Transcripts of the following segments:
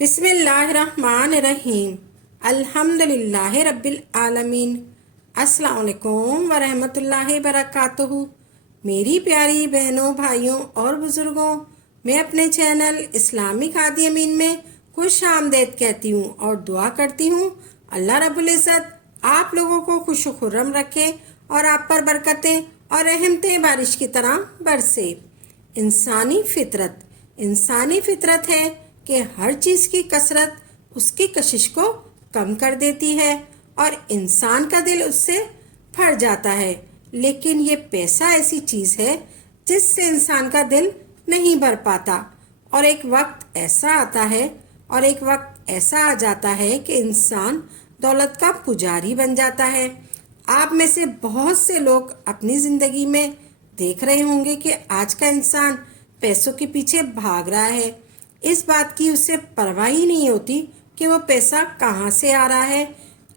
بسم اللہ الرحمن الرحیم الحمد للہ رب العالمین۔ السلام علیکم ورحمۃ اللہ وبرکاتہ۔ میری پیاری بہنوں، بھائیوں اور بزرگوں، میں اپنے چینل اسلامک ہادی امین میں خوش آمدید کہتی ہوں اور دعا کرتی ہوں اللہ رب العزت آپ لوگوں کو خوش و خرم رکھے اور آپ پر برکتیں اور رحمتیں بارش کی طرح برسے۔ انسانی فطرت ہے کہ ہر چیز کی کثرت اس کی کشش کو کم کر دیتی ہے اور انسان کا دل اس سے بھر جاتا ہے، لیکن یہ پیسہ ایسی چیز ہے جس سے انسان کا دل نہیں بھر پاتا، اور ایک وقت ایسا آ جاتا ہے کہ انسان دولت کا پجاری بن جاتا ہے۔ آپ میں سے بہت سے لوگ اپنی زندگی میں دیکھ رہے ہوں گے کہ آج کا انسان پیسوں کے پیچھے بھاگ رہا ہے، اس بات کی اسے پرواہ ہی نہیں ہوتی کہ وہ پیسہ کہاں سے آ رہا ہے،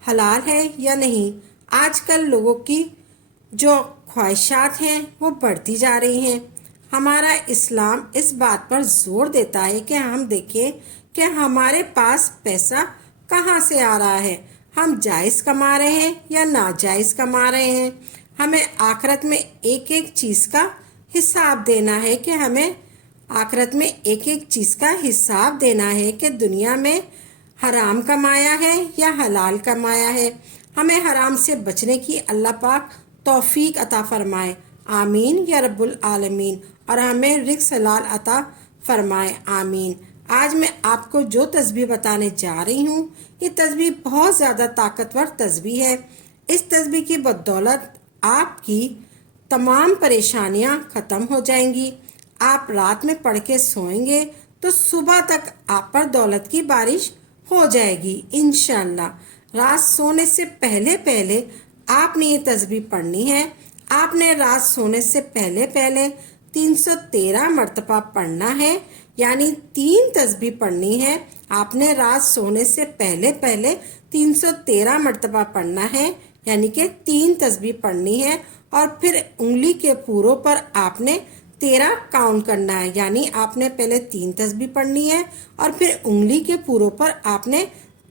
حلال ہے یا نہیں۔ آج کل لوگوں کی جو خواہشات ہیں وہ بڑھتی جا رہی ہیں۔ ہمارا اسلام اس بات پر زور دیتا ہے کہ ہم دیکھیں کہ ہمارے پاس پیسہ کہاں سے آ رہا ہے، ہم جائز کما رہے ہیں یا ناجائز کما رہے ہیں۔ ہمیں آخرت میں ایک ایک چیز کا حساب دینا ہے کہ دنیا میں حرام کمایا ہے یا حلال کمایا ہے۔ ہمیں حرام سے بچنے کی اللہ پاک توفیق عطا فرمائے، آمین یا رب العالمین، اور ہمیں رزق حلال عطا فرمائے، آمین۔ آج میں آپ کو جو تسبیح بتانے جا رہی ہوں، یہ تسبیح بہت زیادہ طاقتور تسبیح ہے۔ اس تسبیح کی بدولت آپ کی تمام پریشانیاں ختم ہو جائیں گی۔ آپ رات میں پڑھ کے سوئیں گے تو صبح تک آپ پر دولت کی بارش ہو جائے گی انشاءاللہ۔ رات سونے سے پہلے آپ نے یہ تسبیح پڑھنی ہے۔ آپ نے رات سونے سے پہلے 313 مرتبہ پڑھنا ہے، یعنی 3 تسبیح پڑھنی ہے۔ آپ نے رات سونے سے پہلے 313 مرتبہ پڑھنا ہے، یعنی کہ 3 تسبیح پڑھنی ہے، اور پھر انگلی کے پوروں پر آپ نے 13 کاؤنٹ کرنا ہے، یعنی آپ نے پہلے 3 تسبیح پڑھنی ہے اور پھر انگلی کے پوروں پر آپ نے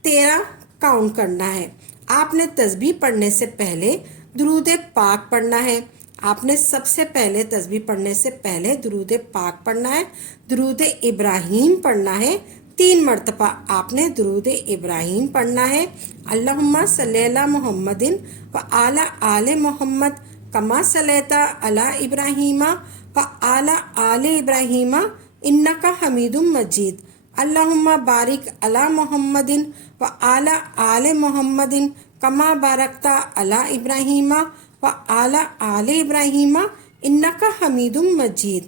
13 کاؤنٹ کرنا ہے۔ آپ نے تسبیح پڑھنے سے پہلے درود پاک پڑھنا ہے۔ آپ نے سب سے پہلے تسبیح پڑھنے سے پہلے درود پاک پڑھنا ہے، درود ابراہیم پڑھنا ہے 3 مرتبہ۔ آپ نے درود ابراہیم پڑھنا ہے، اللہم صلی علی محمد و علی آل محمد کما صلیت علی ابراہیم و علی آل ابراہیم انک حمید مجید، اللہم بارک علی محمد و علی آل محمد کما بارکت علی ابراہیم و علی آل ابراہیم انک حمید مجید۔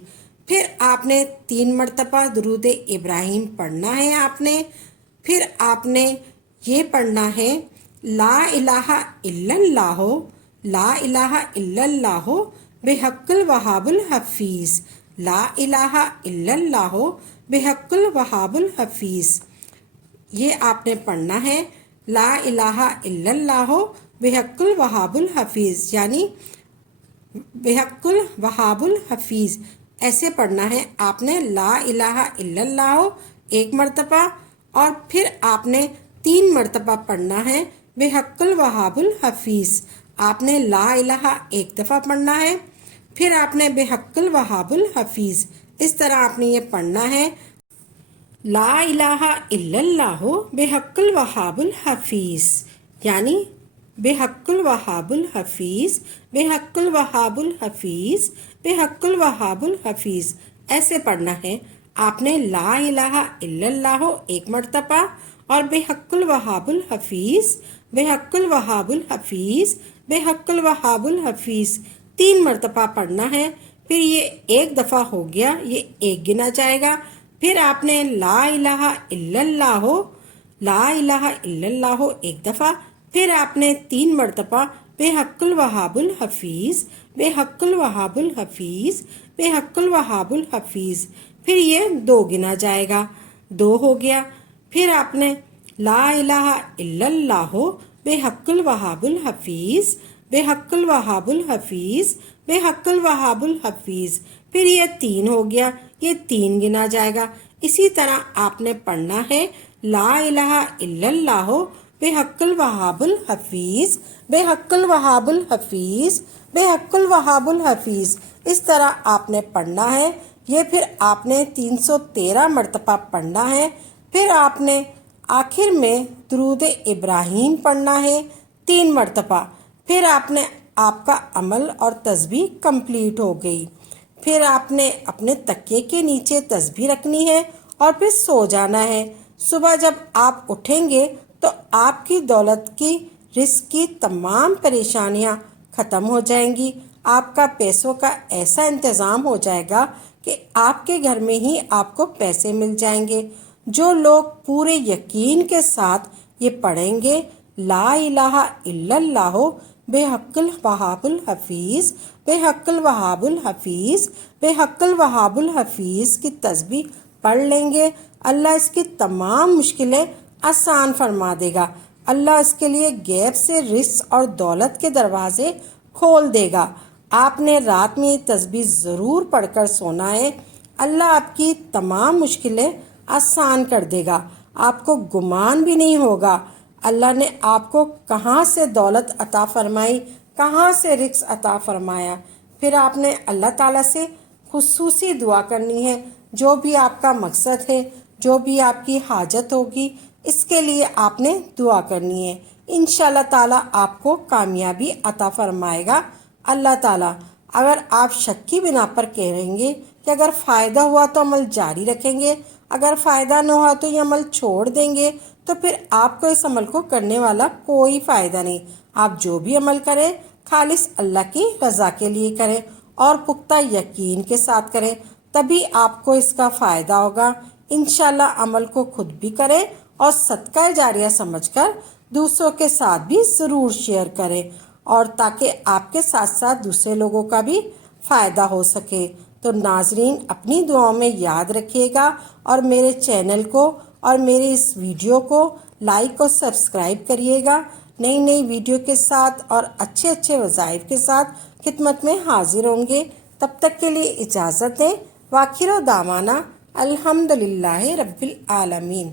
پھر آپ نے 3 مرتبہ درود ابراہیم پڑھنا ہے۔ پھر آپ نے یہ پڑھنا ہے، لا الہ الا اللہ، لا الہ الا اللہ بحق الوہاب الحفیظ، لا الہ الا اللہ بحق الوہاب الحفیظ۔ یہ آپ نے پڑھنا ہے، لا الہ الا اللہ بحق الوہاب الحفیظ، یعنی بحق الوہاب الحفیظ ایسے پڑھنا ہے۔ آپ نے لا الہ الا اللہ 1 مرتبہ اور پھر آپ نے 3 مرتبہ پڑھنا ہے بحق الوہاب الحفیظ۔ آپ نے لا الہ 1 دفعہ پڑھنا ہے، پھر آپ نے بحق الوہاب الحفیظ، اس طرح آپ نے یہ پڑھنا ہے، لا الہ الا اللہ بحق الوہاب الحفیظ، یعنی بحق الوہاب الحفیظ، بحق الوہاب الحفیظ، بحق الوہاب الحفیظ ایسے پڑھنا ہے۔ آپ نے لا الہ الا اللہ 1 مرتبہ اور بحق الوہاب الحفیظ، بحق الوہاب الحفیظ، بحق الوہاب الحفیظ 3 مرتبہ پڑھنا ہے۔ پھر یہ 1 دفعہ ہو گیا، یہ 1 گنا جائے گا۔ پھر آپ نے لا الہ الا اللہ، لا الہ الا اللہ 1 دفعہ، پھر آپ نے 3 مرتبہ بحق الوہاب الحفیظ، بحق الوہاب الحفیظ، بحق الوہاب الحفیظ، پھر یہ 2 گنا جائے گا، 2 ہو گیا۔ پھر آپ نے لا الہ الا اللہ بحق الوہاب الحفیظ، بحق الوہاب الحفیظ، بحق الوہاب الحفیظ، پھر یہ 3 ہو گیا، یہ 3 گنا جائے گا۔ اسی طرح آپ نے پڑھنا ہے لا الہ الا اللہ بے حق الوہاب الحفیظ، بے حق الوہاب الحفیظ، بے حق الوہاب الحفیظ، اس طرح آپ نے پڑھنا ہے۔ یہ پھر آپ نے 313 مرتبہ پڑھنا ہے۔ پھر آپ نے آخر میں درود ابراہیم پڑھنا ہے 3 مرتبہ۔ پھر آپ کا عمل اور تسبیح کمپلیٹ ہو گئی۔ پھر آپ نے اپنے تکیے کے نیچے تسبیح رکھنی ہے اور پھر سو جانا ہے۔ صبح جب آپ اٹھیں گے تو آپ کی دولت کی، رزق کی تمام پریشانیاں ختم ہو جائیں گی۔ آپ کا پیسوں کا ایسا انتظام ہو جائے گا کہ آپ کے گھر میں ہی آپ کو پیسے مل جائیں گے۔ جو لوگ پورے یقین کے ساتھ یہ پڑھیں گے لا الہ الا اللہ بے حق الوہاب الحفیظ، بے حق الوہاب الحفیظ، بے حق الوہاب الحفیظ کی تسبیح پڑھ لیں گے، اللہ اس کی تمام مشکلیں آسان فرما دے گا۔ اللہ اس کے لیے غیب سے رزق اور دولت کے دروازے کھول دے گا۔ آپ نے رات میں یہ تسبیح ضرور پڑھ کر سونا ہے۔ اللہ آپ کی تمام مشکلیں آسان کر دے گا۔ آپ کو گمان بھی نہیں ہوگا اللہ نے آپ کو کہاں سے دولت عطا فرمائی، کہاں سے رزق عطا فرمایا۔ پھر آپ نے اللہ تعالیٰ سے خصوصی دعا کرنی ہے۔ جو بھی آپ کا مقصد ہے، جو بھی آپ کی حاجت ہوگی، اس کے لیے آپ نے دعا کرنی ہے۔ انشاءاللہ تعالیٰ آپ کو کامیابی عطا فرمائے گا اللہ تعالیٰ۔ اگر آپ شک کی بنا پر کہیں گے کہ اگر فائدہ ہوا تو عمل جاری رکھیں گے، اگر فائدہ نہ ہوا تو یہ عمل چھوڑ دیں گے، تو پھر آپ کو اس عمل کو کرنے والا کوئی فائدہ نہیں۔ آپ جو بھی عمل کریں خالص اللہ کی رضا کے لیے کریں اور پختہ یقین کے ساتھ کریں، تبھی آپ کو اس کا فائدہ ہوگا۔ انشاءاللہ عمل کو خود بھی کریں اور صدقہ جاریہ سمجھ کر دوسروں کے ساتھ بھی ضرور شیئر کریں، اور تاکہ آپ کے ساتھ ساتھ دوسرے لوگوں کا بھی فائدہ ہو سکے۔ تو ناظرین اپنی دعاؤں میں یاد رکھیے گا، اور میرے چینل کو اور میرے اس ویڈیو کو لائک اور سبسکرائب کریے گا۔ نئی نئی ویڈیو کے ساتھ اور اچھے اچھے وظائف کے ساتھ خدمت میں حاضر ہوں گے۔ تب تک کے لیے اجازت دیں۔ وآخر دعوانا الحمدللہ رب العالمین۔